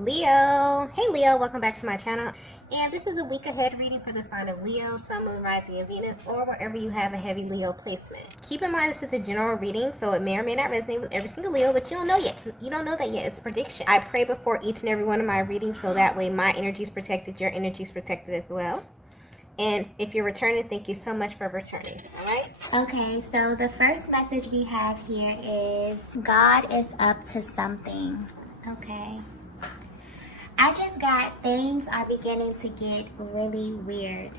Leo. Hey Leo, welcome back to my channel. And this is a week ahead reading for the sign of Leo, Sun, Moon, Rising, and Venus, or wherever you have a heavy Leo placement. Keep in mind this is a general reading, so it may or may not resonate with every single Leo, but you don't know yet. You don't know that yet. It's a prediction. I pray before each and every one of my readings, so that way my energy is protected, your energy is protected as well. And if you're returning, thank you so much for returning. All right? Okay, so the first message we have here is God is up to something. Okay. I just got things are beginning to get really weird.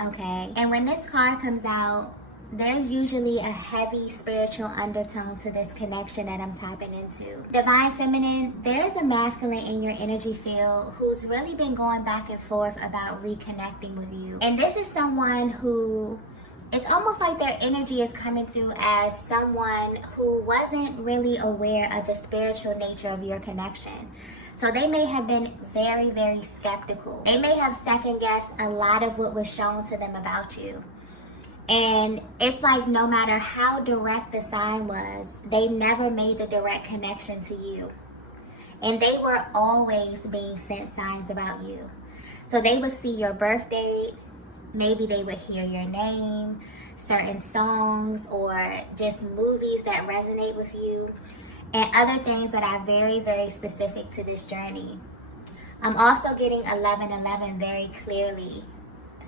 Okay. And when this card comes out, there's usually a heavy spiritual undertone to this connection that I'm tapping into. Divine Feminine, there's a masculine in your energy field who's really been going back and forth about reconnecting with you. And this is someone who, it's almost like their energy is coming through as someone who wasn't really aware of the spiritual nature of your connection. So they may have been very, very skeptical. They may have second guessed a lot of what was shown to them about you. And it's like no matter how direct the sign was, they never made the direct connection to you. And they were always being sent signs about you. So they would see your birth date, maybe they would hear your name, certain songs, or just movies that resonate with you, and other things that are very, very specific to this journey. I'm also getting 1111 very clearly.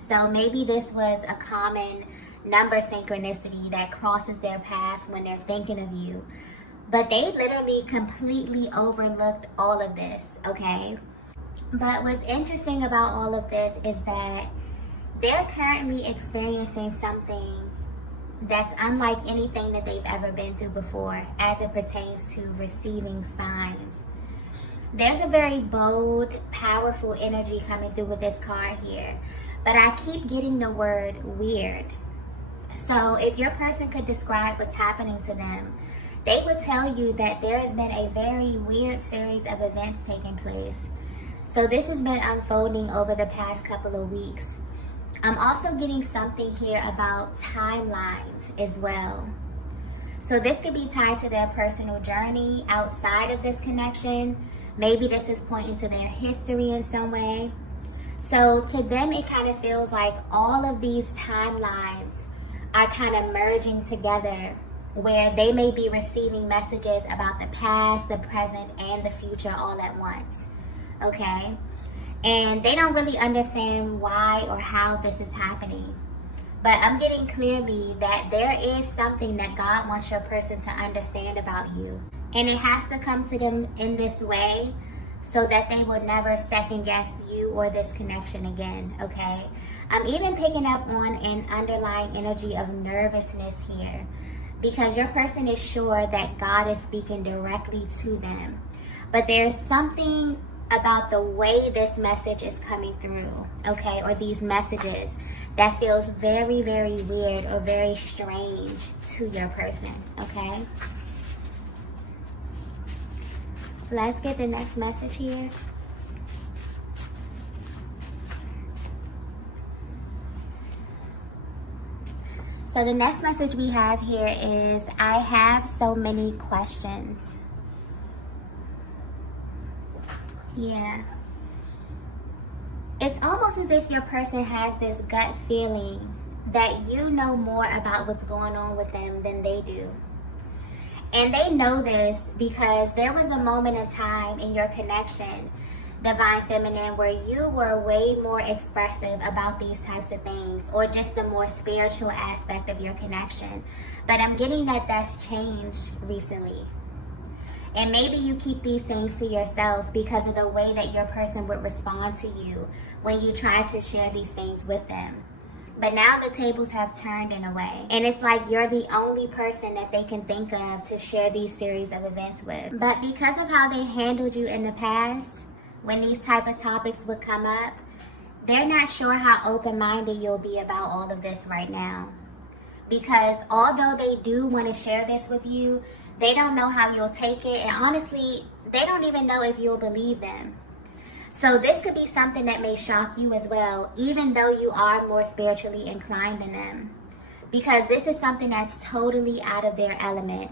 So maybe this was a common number synchronicity that crosses their path when they're thinking of you. But they literally completely overlooked all of this, okay? But what's interesting about all of this is that they're currently experiencing something that's unlike anything that they've ever been through before as it pertains to receiving signs. There's a very bold, powerful energy coming through with this card here, but I keep getting the word weird. So if your person could describe what's happening to them, they would tell you that there has been a very weird series of events taking place. So this has been unfolding over the past couple of weeks. I'm also getting something here about timelines as well. So this could be tied to their personal journey outside of this connection. Maybe this is pointing to their history in some way. So to them, it kind of feels like all of these timelines are kind of merging together, where they may be receiving messages about the past, the present, and the future all at once. Okay? And they don't really understand why or how this is happening. But I'm getting clearly that there is something that God wants your person to understand about you. And it has to come to them in this way so that they will never second guess you or this connection again, okay? I'm even picking up on an underlying energy of nervousness here, because your person is sure that God is speaking directly to them. But there's something about the way this message is coming through, okay, or these messages, that feels very, very weird or very strange to your person, okay? Let's get the next message here. So the next message we have here is, I have so many questions. Yeah. It's almost as if your person has this gut feeling that you know more about what's going on with them than they do. And they know this because there was a moment in time in your connection, Divine Feminine, where you were way more expressive about these types of things, or just the more spiritual aspect of your connection. But I'm getting that that's changed recently. And maybe you keep these things to yourself because of the way that your person would respond to you when you try to share these things with them. But now the tables have turned in a way. And it's like you're the only person that they can think of to share these series of events with. But because of how they handled you in the past, when these type of topics would come up, they're not sure how open-minded you'll be about all of this right now. Because although they do want to share this with you, they don't know how you'll take it, and honestly, they don't even know if you'll believe them. So this could be something that may shock you as well, even though you are more spiritually inclined than them. Because this is something that's totally out of their element.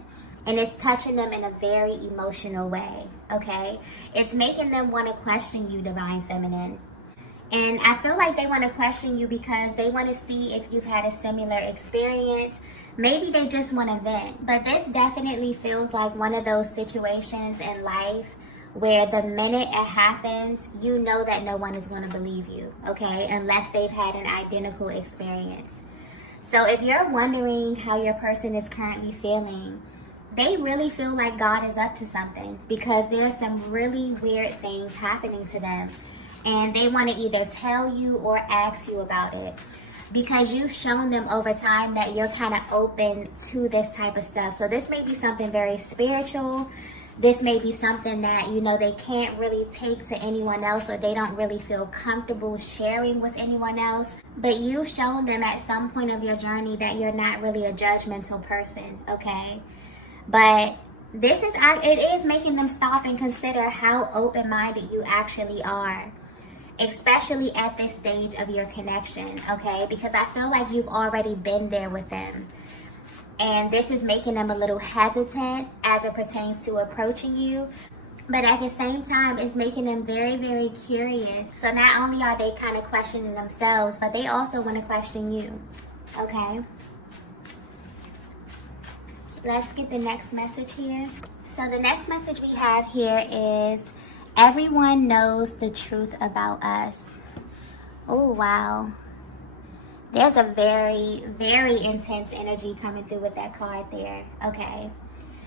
And it's touching them in a very emotional way, okay? It's making them want to question you, Divine Feminine. And I feel like they want to question you because they want to see if you've had a similar experience. Maybe they just want to vent. But this definitely feels like one of those situations in life where the minute it happens, you know that no one is going to believe you, okay? Unless they've had an identical experience. So if you're wondering how your person is currently feeling, they really feel like God is up to something because there's some really weird things happening to them. And they want to either tell you or ask you about it because you've shown them over time that you're kind of open to this type of stuff. So this may be something very spiritual. This may be something that, you know, they can't really take to anyone else or they don't really feel comfortable sharing with anyone else. But you've shown them at some point of your journey that you're not really a judgmental person, okay? But it is making them stop and consider how open-minded you actually are, especially at this stage of your connection, okay? Because I feel like you've already been there with them. And this is making them a little hesitant as it pertains to approaching you. But at the same time, it's making them very, very curious. So not only are they kind of questioning themselves, but they also want to question you, okay? Let's get the next message here. So the next message we have here is, everyone knows the truth about us. Oh, wow. There's a very, very intense energy coming through with that card there, okay?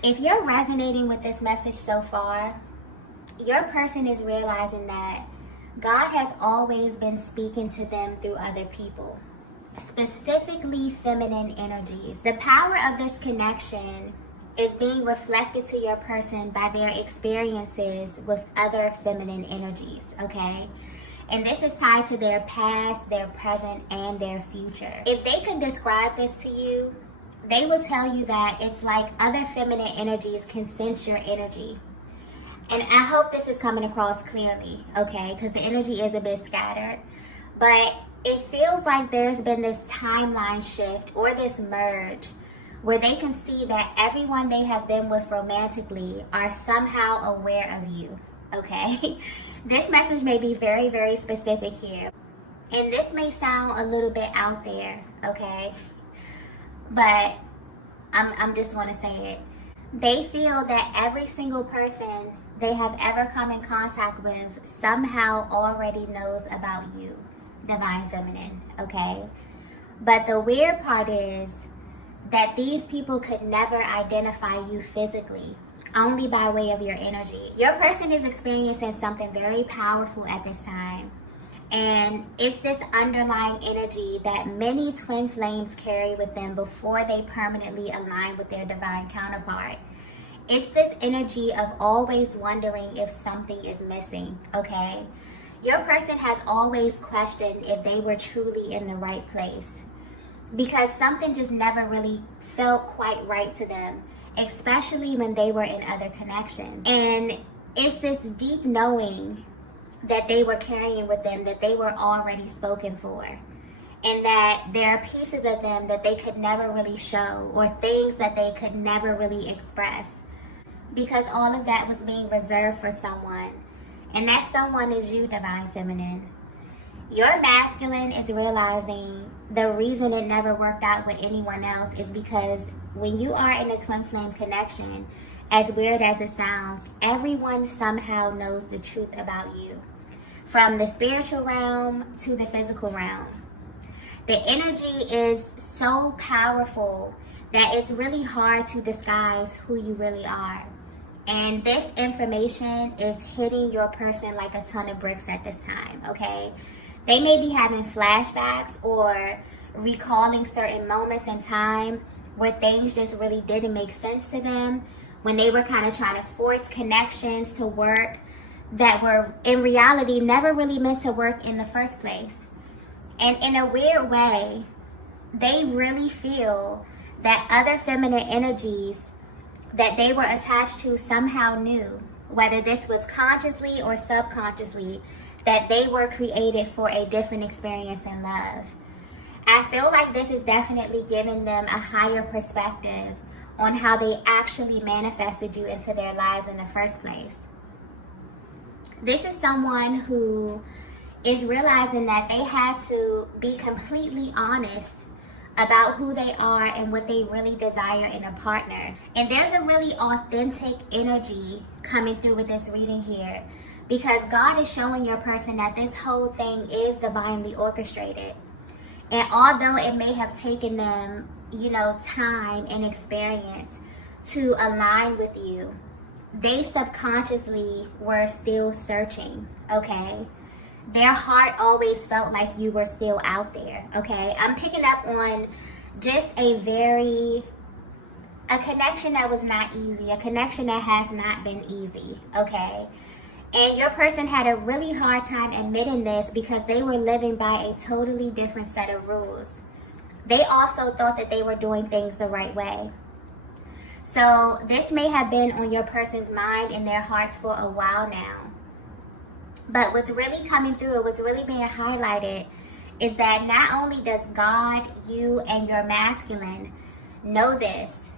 If you're resonating with this message so far, your person is realizing that God has always been speaking to them through other people, specifically feminine energies. The power of this connection is being reflected to your person by their experiences with other feminine energies, okay? And this is tied to their past, their present, and their future. If they could describe this to you, they will tell you that it's like other feminine energies can sense your energy. And I hope this is coming across clearly, okay? Because the energy is a bit scattered. But it feels like there's been this timeline shift or this merge where they can see that everyone they have been with romantically are somehow aware of you, okay? This message may be very, very specific here. And this may sound a little bit out there, okay? But I'm just want to say it. They feel that every single person they have ever come in contact with somehow already knows about you, Divine Feminine, okay? But the weird part is that these people could never identify you physically, only by way of your energy. Your person is experiencing something very powerful at this time. And it's this underlying energy that many twin flames carry with them before they permanently align with their divine counterpart. It's this energy of always wondering if something is missing, okay? Your person has always questioned if they were truly in the right place, because something just never really felt quite right to them, especially when they were in other connections. And it's this deep knowing that they were carrying with them, that they were already spoken for, and that there are pieces of them that they could never really show, or things that they could never really express, because all of that was being reserved for someone. And that someone is you, Divine Feminine. Your masculine is realizing the reason it never worked out with anyone else is because when you are in a twin flame connection, as weird as it sounds, everyone somehow knows the truth about you, from the spiritual realm to the physical realm. The energy is so powerful that it's really hard to disguise who you really are. And this information is hitting your person like a ton of bricks at this time, okay? They may be having flashbacks or recalling certain moments in time where things just really didn't make sense to them, when they were kind of trying to force connections to work that were in reality never really meant to work in the first place. And in a weird way, they really feel that other feminine energies that they were attached to somehow knew, whether this was consciously or subconsciously, that they were created for a different experience in love. I feel like this is definitely giving them a higher perspective on how they actually manifested you into their lives in the first place. This is someone who is realizing that they had to be completely honest about who they are and what they really desire in a partner. And there's a really authentic energy coming through with this reading here, because God is showing your person that this whole thing is divinely orchestrated. And although it may have taken them, time and experience to align with you, they subconsciously were still searching, okay? Their heart always felt like you were still out there, okay? I'm picking up on just a connection that was not easy, a connection that has not been easy, okay? And your person had a really hard time admitting this because they were living by a totally different set of rules. They also thought that they were doing things the right way. So this may have been on your person's mind and their hearts for a while now. But what's really coming through, what's really being highlighted, is that not only does God, you, and your masculine know this,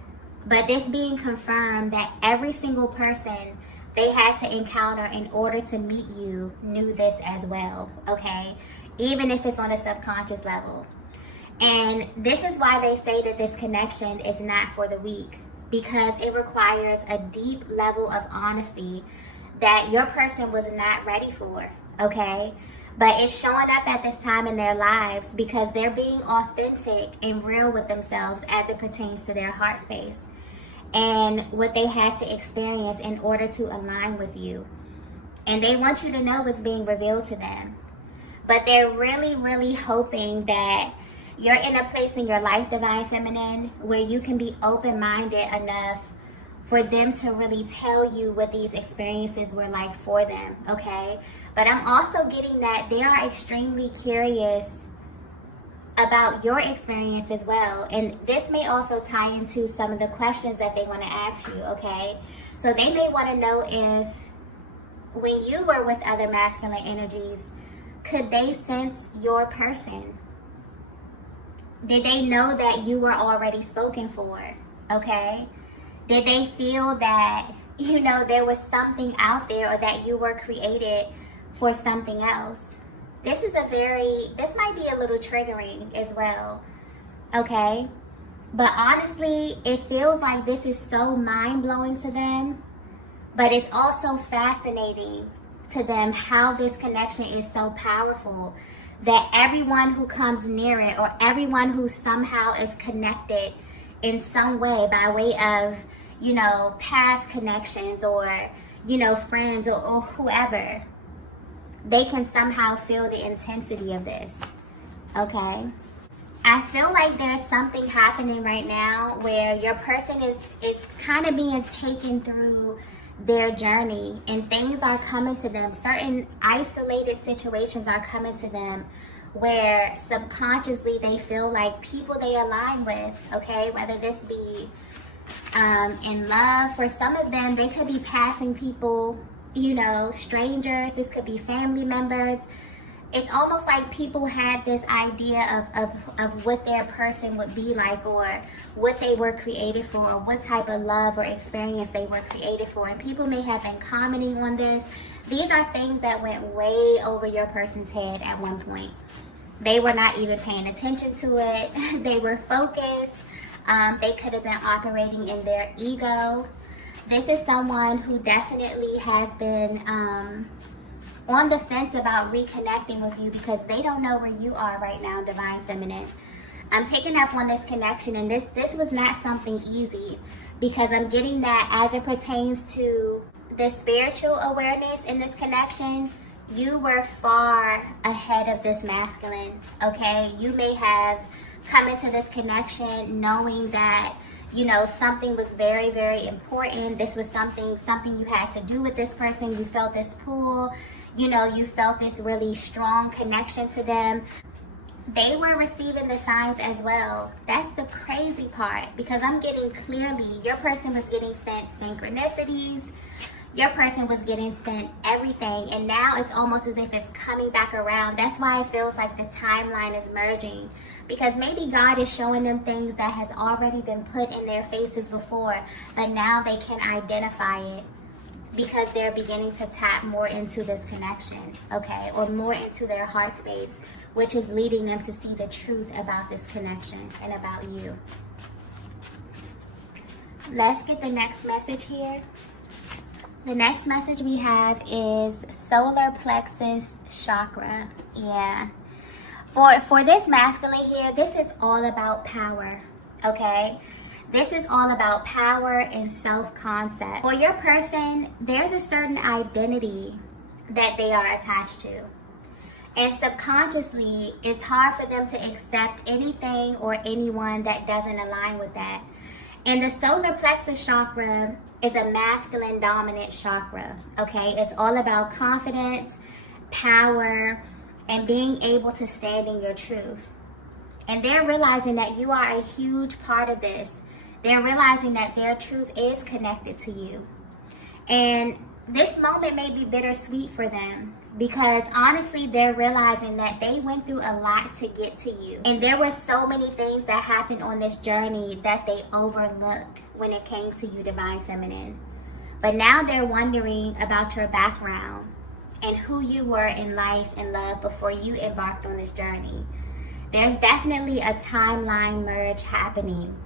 but this being confirmed that every single person they had to encounter in order to meet you knew this as well, okay? Even if it's on a subconscious level. And this is why they say that this connection is not for the weak, because it requires a deep level of honesty that your person was not ready for, okay? But it's showing up at this time in their lives because they're being authentic and real with themselves as it pertains to their heart space and what they had to experience in order to align with you. And they want you to know what's being revealed to them. But they're really, really hoping that you're in a place in your life, Divine Feminine, where you can be open-minded enough for them to really tell you what these experiences were like for them, okay? But I'm also getting that they are extremely curious about your experience as well. And this may also tie into some of the questions that they want to ask you, okay? So they may want to know if when you were with other masculine energies, could they sense your person? Did they know that you were already spoken for, okay? Did they feel that, there was something out there or that you were created for something else? This might be a little triggering as well, okay? But honestly, it feels like this is so mind-blowing to them, but it's also fascinating to them how this connection is so powerful that everyone who comes near it or everyone who somehow is connected in some way by way of, past connections or, friends or whoever, they can somehow feel the intensity of this, okay? I feel like there's something happening right now where your person is kind of being taken through their journey and things are coming to them. Certain isolated situations are coming to them where subconsciously they feel like people they align with, okay? Whether this be in love. For some of them, they could be passing people, strangers. This could be family members. It's almost like people had this idea of what their person would be like or what they were created for or what type of love or experience they were created for. And people may have been commenting on this. These are things that went way over your person's head at one point. They were not even paying attention to it. They were focused. They could have been operating in their ego. This is someone who definitely has been on the fence about reconnecting with you because they don't know where you are right now, Divine Feminine. I'm picking up on this connection, and this was not something easy because I'm getting that as it pertains to the spiritual awareness in this connection, you were far ahead of this masculine, okay? You may have come into this connection knowing that, something was very, very important. This was something you had to do with this person. You felt this pull. You felt this really strong connection to them. They were receiving the signs as well. That's the crazy part because I'm getting clearly your person was getting sent synchronicities. your person was getting sent everything, and now it's almost as if it's coming back around. That's why it feels like the timeline is merging, because maybe God is showing them things that has already been put in their faces before, but now they can identify it because they're beginning to tap more into this connection, okay, or more into their heart space, which is leading them to see the truth about this connection and about you. Let's get the next message here. The next message we have is solar plexus chakra. Yeah. For this masculine here, this is all about power, okay? This is all about power and self-concept. For your person, there's a certain identity that they are attached to. And subconsciously, it's hard for them to accept anything or anyone that doesn't align with that. And the solar plexus chakra is a masculine dominant chakra, okay? It's all about confidence, power, and being able to stand in your truth. And they're realizing that you are a huge part of this. They're realizing that their truth is connected to you. And this moment may be bittersweet for them, because honestly, they're realizing that they went through a lot to get to you. And there were so many things that happened on this journey that they overlooked when it came to you, Divine Feminine. But now they're wondering about your background and who you were in life and love before you embarked on this journey. There's definitely a timeline merge happening.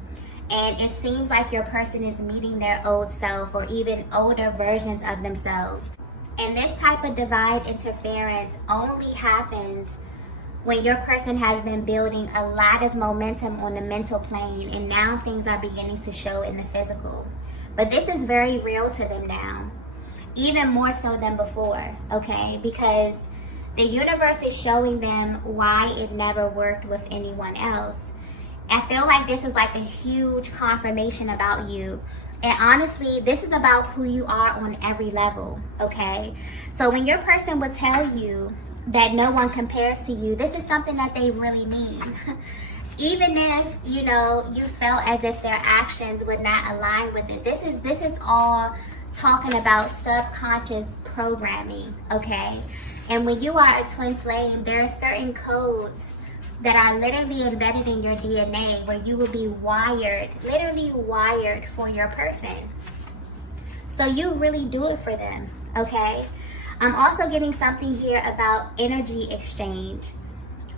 And it seems like your person is meeting their old self or even older versions of themselves. And this type of divine interference only happens when your person has been building a lot of momentum on the mental plane, and now things are beginning to show in the physical. But this is very real to them now, even more so than before, okay? Because the universe is showing them why it never worked with anyone else. I feel like this is like a huge confirmation about you. And honestly, this is about who you are on every level, okay? So when your person would tell you that no one compares to you, this is something that they really mean. Even if, you know, you felt as if their actions would not align with it. This is all talking about subconscious programming, okay? And when you are a twin flame, there are certain codes that are literally embedded in your DNA where you will be wired, literally wired for your person. So you really do it for them, okay? I'm also getting something here about energy exchange.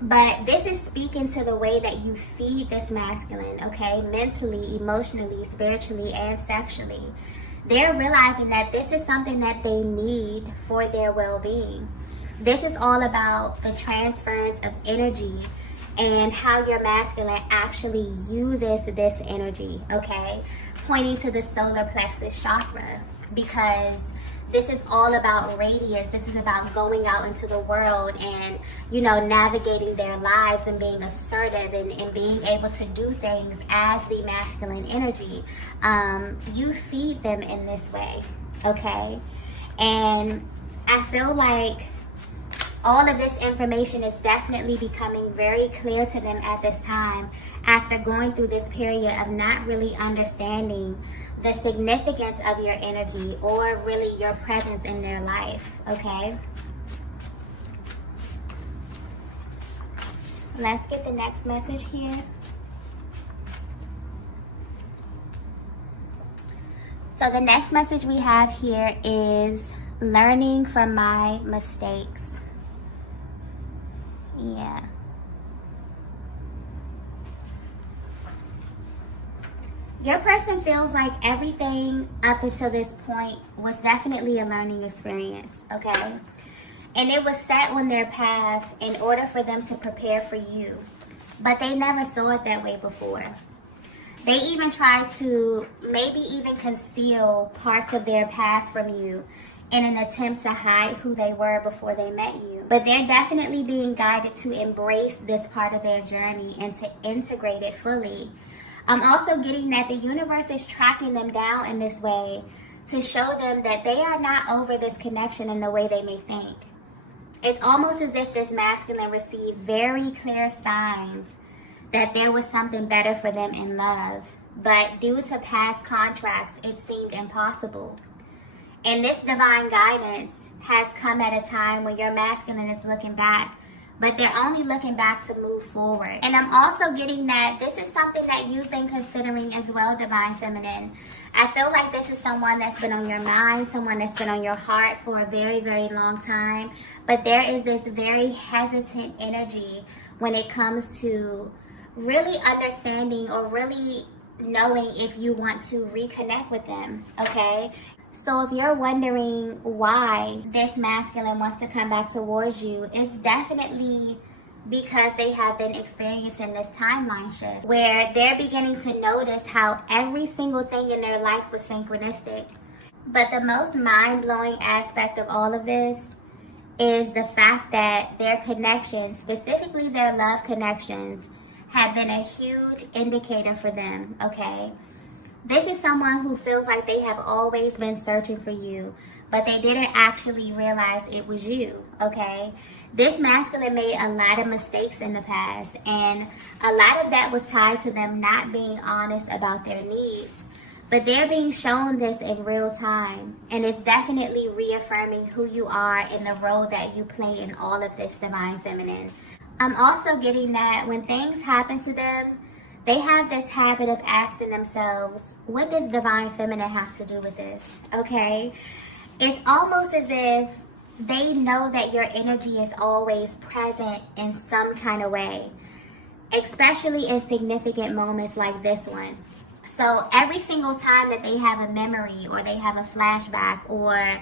But this is speaking to the way that you feed this masculine, okay? Mentally, emotionally, spiritually, and sexually. They're realizing that this is something that they need for their well-being. This is all about the transference of energy and how your masculine actually uses this energy, okay? Pointing to the solar plexus chakra, because this is all about radiance. This is about going out into the world and, you know, navigating their lives and being assertive and being able to do things as the masculine energy. You feed them in this way, okay? And I feel like all of this information is definitely becoming very clear to them at this time, after going through this period of not really understanding the significance of your energy or really your presence in their life, okay? Let's get the next message here. So the next message we have here is learning from my mistakes. Yeah. Your person feels like everything up until this point was definitely a learning experience, okay? And it was set on their path in order for them to prepare for you. But they never saw it that way before. They even tried to maybe even conceal parts of their past from you in an attempt to hide who they were before they met you. But they're definitely being guided to embrace this part of their journey and to integrate it fully. I'm also getting that the universe is tracking them down in this way to show them that they are not over this connection in the way they may think. It's almost as if this masculine received very clear signs that there was something better for them in love, but due to past contracts, it seemed impossible. And this divine guidance has come at a time when your masculine is looking back, but they're only looking back to move forward. And I'm also getting that this is something that you've been considering as well, divine feminine. I feel like this is someone that's been on your mind, someone that's been on your heart for a very, very long time. But there is this very hesitant energy when it comes to really understanding or really knowing if you want to reconnect with them, okay? So if you're wondering why this masculine wants to come back towards you, it's definitely because they have been experiencing this timeline shift where they're beginning to notice how every single thing in their life was synchronistic. But the most mind-blowing aspect of all of this is the fact that their connections, specifically their love connections, have been a huge indicator for them, okay? This is someone who feels like they have always been searching for you, but they didn't actually realize it was you, okay? This masculine made a lot of mistakes in the past, and a lot of that was tied to them not being honest about their needs. But they're being shown this in real time, and it's definitely reaffirming who you are and the role that you play in all of this, divine feminine. I'm also getting that when things happen to them, they have this habit of asking themselves, what does divine feminine have to do with this? Okay? It's almost as if they know that your energy is always present in some kind of way, especially in significant moments like this one. So every single time that they have a memory or they have a flashback or,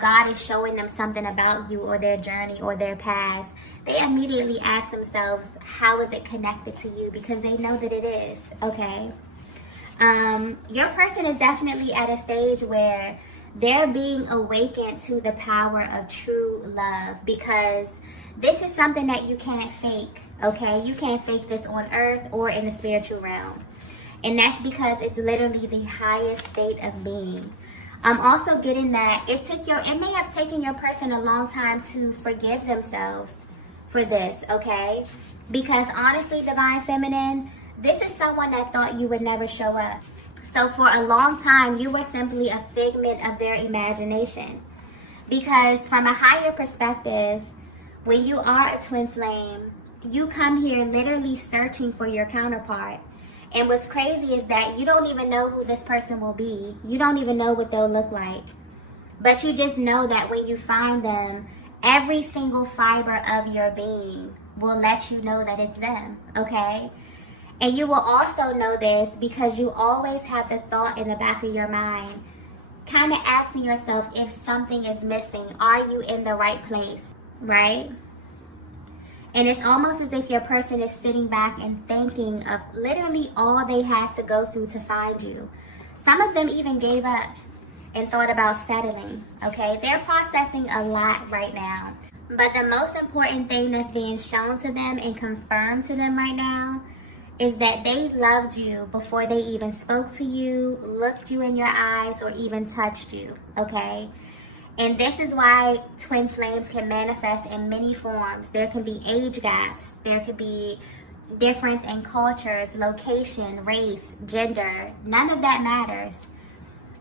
God is showing them something about you or their journey or their past, they immediately ask themselves, how is it connected to you? Because they know that it is, okay? Your person is definitely at a stage where they're being awakened to the power of true love, because this is something that you can't fake, okay? You can't fake this on earth or in the spiritual realm. And that's because it's literally the highest state of being. I'm also getting that it may have taken your person a long time to forgive themselves for this, okay? Because honestly, divine feminine, this is someone that thought you would never show up. So for a long time, you were simply a figment of their imagination. Because from a higher perspective, when you are a twin flame, you come here literally searching for your counterpart. And what's crazy is that you don't even know who this person will be. You don't even know what they'll look like. But you just know that when you find them, every single fiber of your being will let you know that it's them, okay? And you will also know this because you always have the thought in the back of your mind, kind of asking yourself if something is missing. Are you in the right place, right? And it's almost as if your person is sitting back and thinking of literally all they had to go through to find you. Some of them even gave up and thought about settling, okay? They're processing a lot right now. But the most important thing that's being shown to them and confirmed to them right now is that they loved you before they even spoke to you, looked you in your eyes, or even touched you, okay? And this is why twin flames can manifest in many forms. There can be age gaps. There could be difference in cultures, location, race, gender. None of that matters.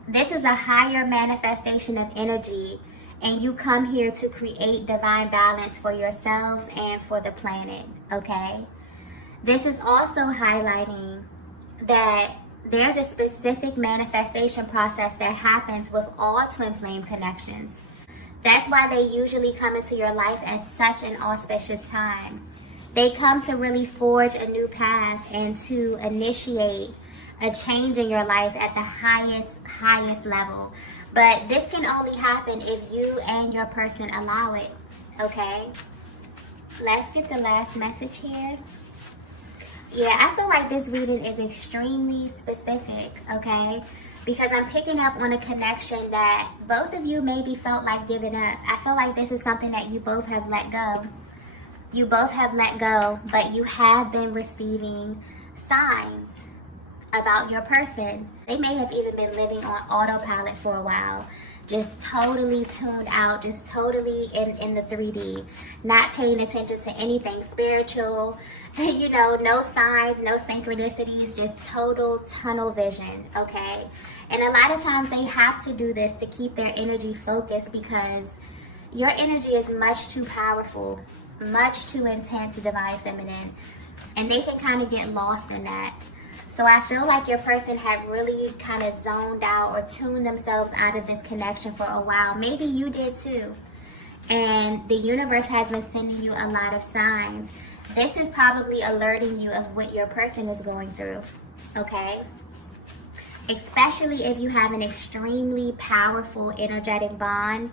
This is a higher manifestation of energy, and you come here to create divine balance for yourselves and for the planet, okay? This is also highlighting that there's a specific manifestation process that happens with all twin flame connections. That's why they usually come into your life at such an auspicious time. They come to really forge a new path and to initiate a change in your life at the highest level. But this can only happen if you and your person allow it, okay? Let's get the last message here. Yeah, I feel like this reading is extremely specific, okay? Because I'm picking up on a connection that both of you maybe felt like giving up. I feel like this is something that you both have let go. You both have let go, but you have been receiving signs about your person. They may have even been living on autopilot for a while, just totally tuned out, just totally in the 3D, not paying attention to anything spiritual, no signs, no synchronicities, just total tunnel vision, okay? And a lot of times they have to do this to keep their energy focused because your energy is much too powerful, much too intense, divine feminine, and they can kind of get lost in that. So I feel like your person had really kind of zoned out or tuned themselves out of this connection for a while. Maybe you did too. And the universe has been sending you a lot of signs. This is probably alerting you of what your person is going through, okay? Especially if you have an extremely powerful energetic bond,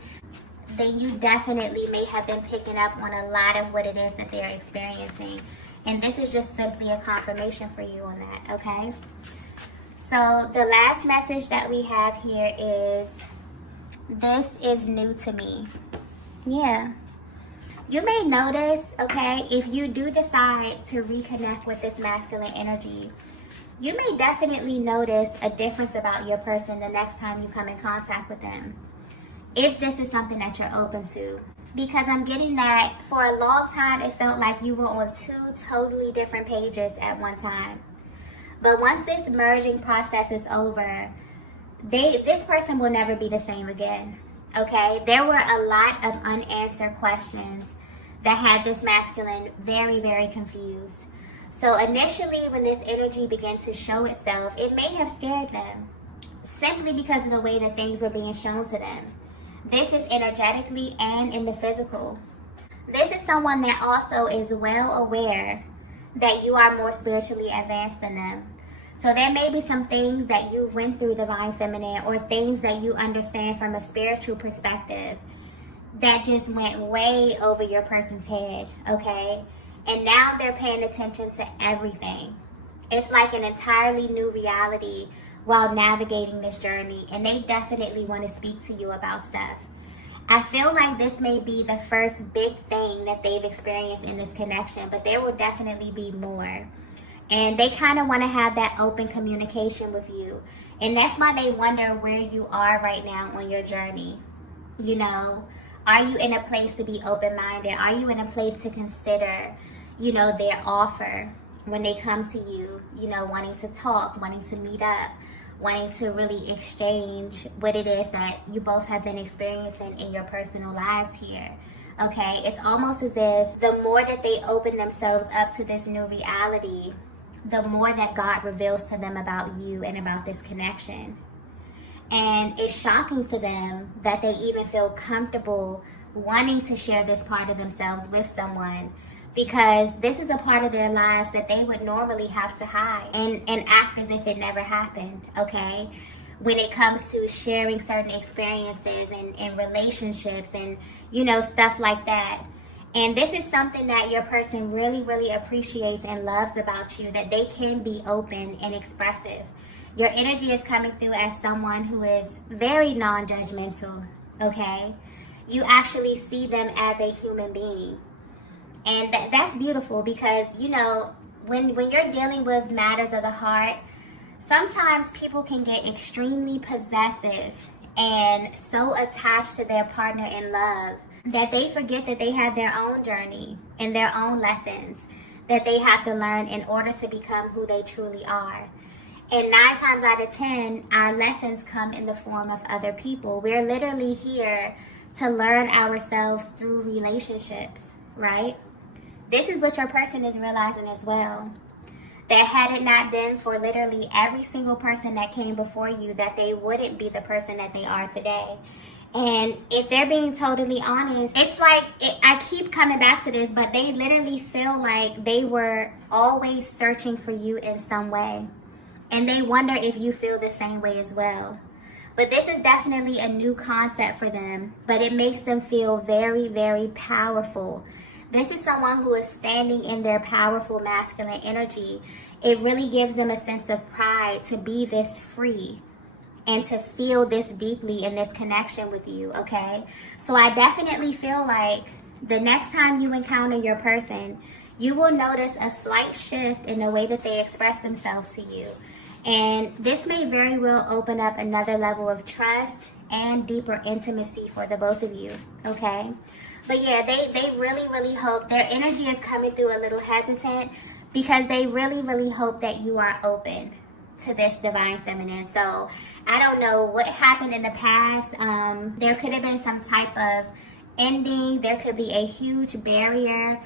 then you definitely may have been picking up on a lot of what it is that they're experiencing. And this is just simply a confirmation for you on that, okay? So the last message that we have here is, this is new to me. Yeah. You may notice, okay, if you do decide to reconnect with this masculine energy, you may definitely notice a difference about your person the next time you come in contact with them, if this is something that you're open to. Because I'm getting that for a long time, it felt like you were on two totally different pages at one time. But once this merging process is over, this person will never be the same again, okay? There were a lot of unanswered questions that had this masculine very, very confused. So initially, when this energy began to show itself, it may have scared them, simply because of the way that things were being shown to them. This is energetically and in the physical. This is someone that also is well aware that you are more spiritually advanced than them. So there may be some things that you went through, divine feminine, or things that you understand from a spiritual perspective that just went way over your person's head, okay? And now they're paying attention to everything. It's like an entirely new reality while navigating this journey, and they definitely want to speak to you about stuff. I feel like this may be the first big thing that they've experienced in this connection, but there will definitely be more. And they kind of want to have that open communication with you. And that's why they wonder where you are right now on your journey. You know, are you in a place to be open-minded? Are you in a place to consider, you know, their offer when they come to you, you know, wanting to talk, wanting to meet up, wanting to really exchange what it is that you both have been experiencing in your personal lives here, okay? It's almost as if the more that they open themselves up to this new reality, the more that God reveals to them about you and about this connection. And it's shocking to them that they even feel comfortable wanting to share this part of themselves with someone, because this is a part of their lives that they would normally have to hide and act as if it never happened, okay? When it comes to sharing certain experiences and relationships and, you know, stuff like that. And this is something that your person really, really appreciates and loves about you, that they can be open and expressive. Your energy is coming through as someone who is very non-judgmental, okay? You actually see them as a human being. And that's beautiful, because, you know, when you're dealing with matters of the heart, sometimes people can get extremely possessive and so attached to their partner in love that they forget that they have their own journey and their own lessons that they have to learn in order to become who they truly are. And 9 times out of 10, our lessons come in the form of other people. We're literally here to learn ourselves through relationships, right? This is what your person is realizing as well. That had it not been for literally every single person that came before you, that they wouldn't be the person that they are today. And if they're being totally honest, it's like, I keep coming back to this, but they literally feel like they were always searching for you in some way. And they wonder if you feel the same way as well. But this is definitely a new concept for them, but it makes them feel very, very powerful. This is someone who is standing in their powerful masculine energy. It really gives them a sense of pride to be this free and to feel this deeply in this connection with you, okay? So I definitely feel like the next time you encounter your person, you will notice a slight shift in the way that they express themselves to you. And this may very well open up another level of trust and deeper intimacy for the both of you, okay? But yeah, they really, really hope, their energy is coming through a little hesitant, because they really, really hope that you are open, to this divine feminine. So I don't know what happened in the past. There could have been some type of ending. There could be a huge barrier.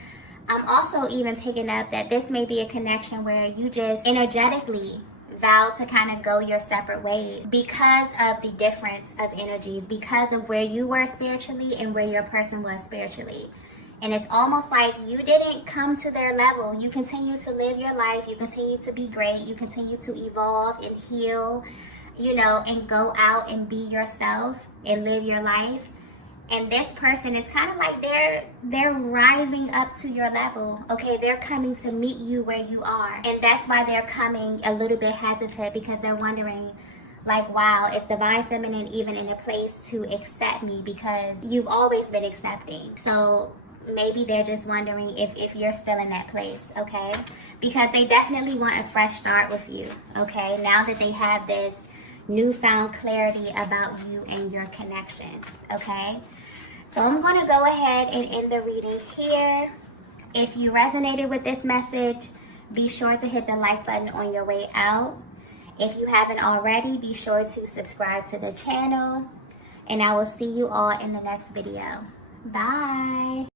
I'm also even picking up that this may be a connection where you just energetically vow to kind of go your separate ways because of the difference of energies, because of where you were spiritually and where your person was spiritually. And it's almost like you didn't come to their level. You continue to live your life. You continue to be great. You continue to evolve and heal, you know, and go out and be yourself and live your life. And this person is kind of like they're rising up to your level. Okay, they're coming to meet you where you are. And that's why they're coming a little bit hesitant, because they're wondering, like, wow, is divine feminine even in a place to accept me? Because you've always been accepting. So maybe they're just wondering if you're still in that place, okay? Because they definitely want a fresh start with you, okay? Now that they have this newfound clarity about you and your connection, okay? So I'm going to go ahead and end the reading here. If you resonated with this message, be sure to hit the like button on your way out. If you haven't already, be sure to subscribe to the channel. And I will see you all in the next video. Bye.